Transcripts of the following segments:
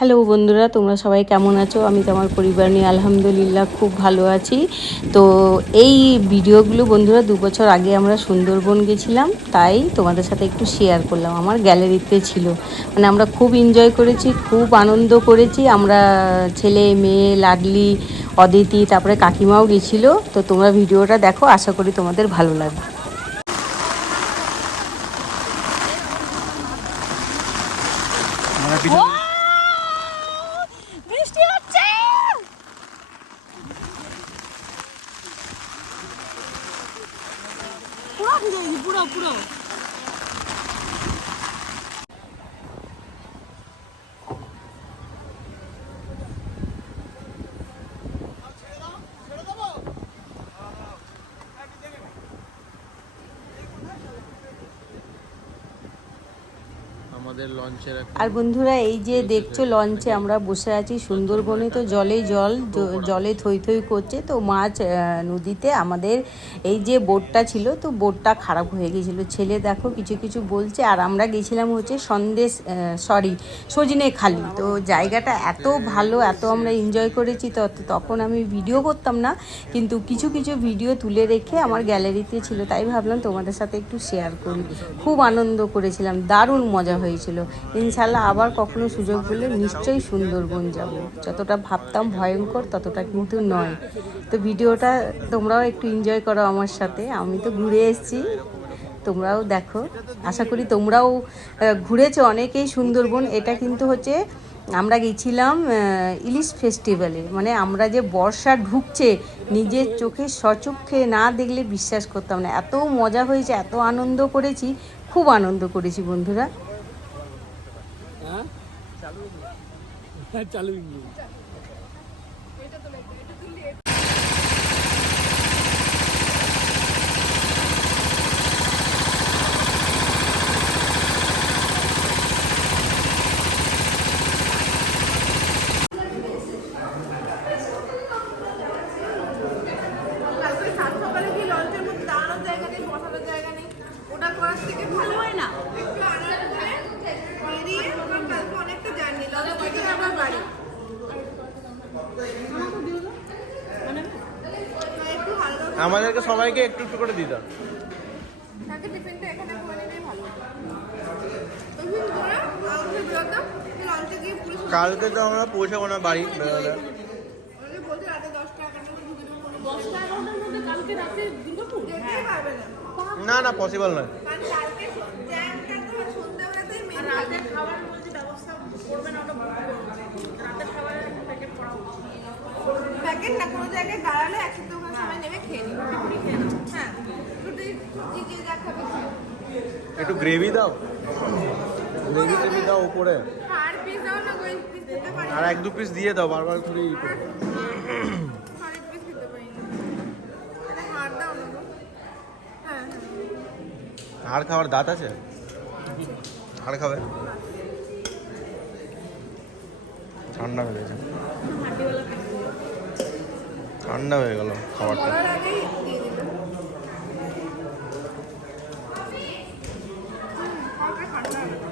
Hello বন্ধুরা, তোমরা সবাই কেমন আছো? আমি তো আমার পরিবার নিয়ে আলহামদুলিল্লাহ খুব ভালো আছি। তো এই ভিডিওগুলো বন্ধুরা দু বছর আগে আমরা সুন্দরবন গেছিলাম, তাই তোমাদের সাথে একটু শেয়ার করলাম। আমার গ্যালারিতে ছিল। মানে আমরা খুব এনজয় করেছি, খুব আনন্দ করেছি। আমরা ছেলে, মেয়ে, লাডলি, অদিতি, তারপরে কাকিমাও গেছিল। তো তোমরা ভিডিওটা দেখো, আশা করি তোমাদের ভালো লাগবে। বৃষ্টি পুরো পুরো আমাদের লঞ্চের একটা আর বন্ধুরা এই যে দেখছ লঞ্চে আমরা বসে আছি সুন্দরবনে তো জলেই জল জলে থই থই করছে তো মাছ নদীতে আমাদের এই যে বোটটা ছিল তো বোটটা খারাপ হয়ে গেছিল। ছেলে দেখো কিছু কিছু বলছে আর আমরা গেছিলাম হচ্ছে সন্দেশ সরি সজনে খালি। তো জায়গাটা এত ভালো এত আমরা এনজয় করেছি তো তখন আমি ভিডিও করতাম না কিন্তু কিছু কিছু ভিডিও তুলে রেখে আমার গ্যালারিতে ছিল তাই ভাবলাম তোমাদের সাথে একটু শেয়ার করি। খুব আনন্দ করেছিলাম দারুণ মজা হয়েছিল। ইনশাল্লাহ আবার কখনো সুযোগ পেলে নিশ্চয়ই সুন্দরবন যাব। যতটা ভাবতাম ভয়ঙ্কর, ততটা কিন্তু নয়। তো ভিডিওটা তোমরাও একটু এনজয় করো আমার সাথে। আমি তো ঘুরে এসেছি, তোমরাও দেখো। আশা করি তোমরাও ঘুরেছো অনেকেই সুন্দরবন। এটা কিন্তু হচ্ছে, আমরা গেছিলাম ইলিশ ফেস্টিভ্যালে। মানে আমরা যে বর্ষা ঢুকছে, নিজের চোখে সচক্ষে না দেখলে বিশ্বাস করতাম না। এত মজা হয়েছে, এত আনন্দ করেছি, খুব আনন্দ করেছি বন্ধুরা। চালু কালকে সাত সকালে কি লঞ্চের মধ্যে দাঁড়ানোর জায়গা নেই বসানোর জায়গা নেই ওটা করার থেকে ভালো হয় না একটু আরাম করে বেরিয়ে আমার কালকে অনেকটা জার্নি লঞ্চ থেকে আবার বাড়ি। আমাদেরকে সবাইকে একটু একটু করে পুলিশ কালকে তো আমরা পৌঁছাবো না বাড়ি পারবে না। না পসিবল নয়। রাতে খাবার বলছে ব্যবস্থা করবে না ওটা রাতে খাবারের প্যাকেট না কোনো জায়গায় দাঁড়ালে একসাথে ওখানে সবাই নেমে খেয়ে নিই খেয়ে হ্যাঁ রুটি যে যে খাবে একটু গ্রেভি দাও। গ্রেভি টেভি দাও উপরে। আর পিস দাও না গোয়েল পিস দিতে পারি। আর এক দু পিস দিয়ে দাও বারবার দাও না হ্যাঁ হ্যাঁ। হাড় খাওয়ার দাঁত আছে? হাড় খাবে? ঠান্ডা হয়ে গেছে। ঠান্ডা হয়ে গেল খাবারটা করার আগেই দিয়ে দিল হালকা ঠান্ডা হবে।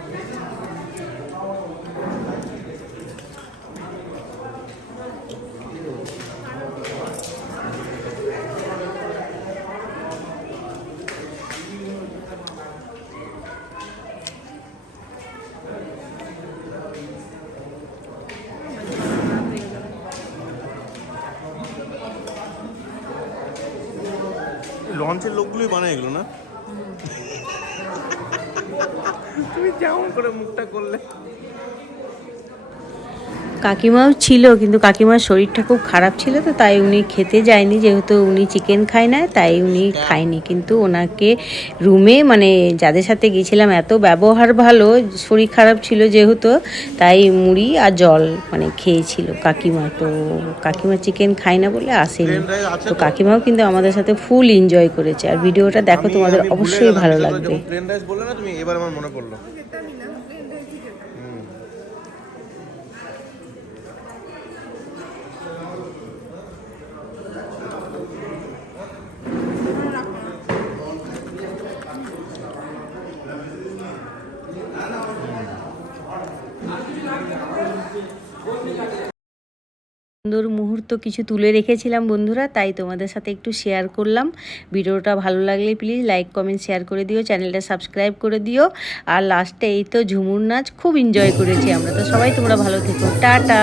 লঞ্চের লোকগুলোই বানায় এগুলো না? তুমি যেমন করে মুখটা করলে। কাকিমাও ছিল কিন্তু কাকিমার শরীরটা খুব খারাপ ছিল তো তাই উনি খেতে যায়নি। যেহেতু উনি চিকেন খায় না তাই উনি খায়নি। কিন্তু ওনাকে রুমে মানে যাদের সাথে গেছিলাম এত ব্যবহার ভালো শরীর খারাপ ছিল যেহেতু তাই মুড়ি আর জল মানে খেয়েছিল কাকিমা। তো কাকিমা চিকেন খায় না বলে আসেনি। আছে তো? কাকিমাও কিন্তু আমাদের সাথে ফুল এনজয় করেছে। আর ভিডিওটা দেখো তোমাদের অবশ্যই ভালো লাগবে। প্লেন রাইস বললে না তুমি এবার আমার মনে পড়ল। সুন্দর মুহূর্ত কিছু তুলে রেখেছিলাম বন্ধুরা, তাই তোমাদের সাথে একটু শেয়ার করলাম। ভিডিওটা ভালো লাগলে প্লিজ লাইক কমেন্ট শেয়ার করে দিও চ্যানেলটা সাবস্ক্রাইব করে দিও। আর লাস্টে এই তো ঝুমুর নাচ, খুব এনজয় করেছি আমরা। তো সবাই তোমরা ভালো থেকো। টাটা!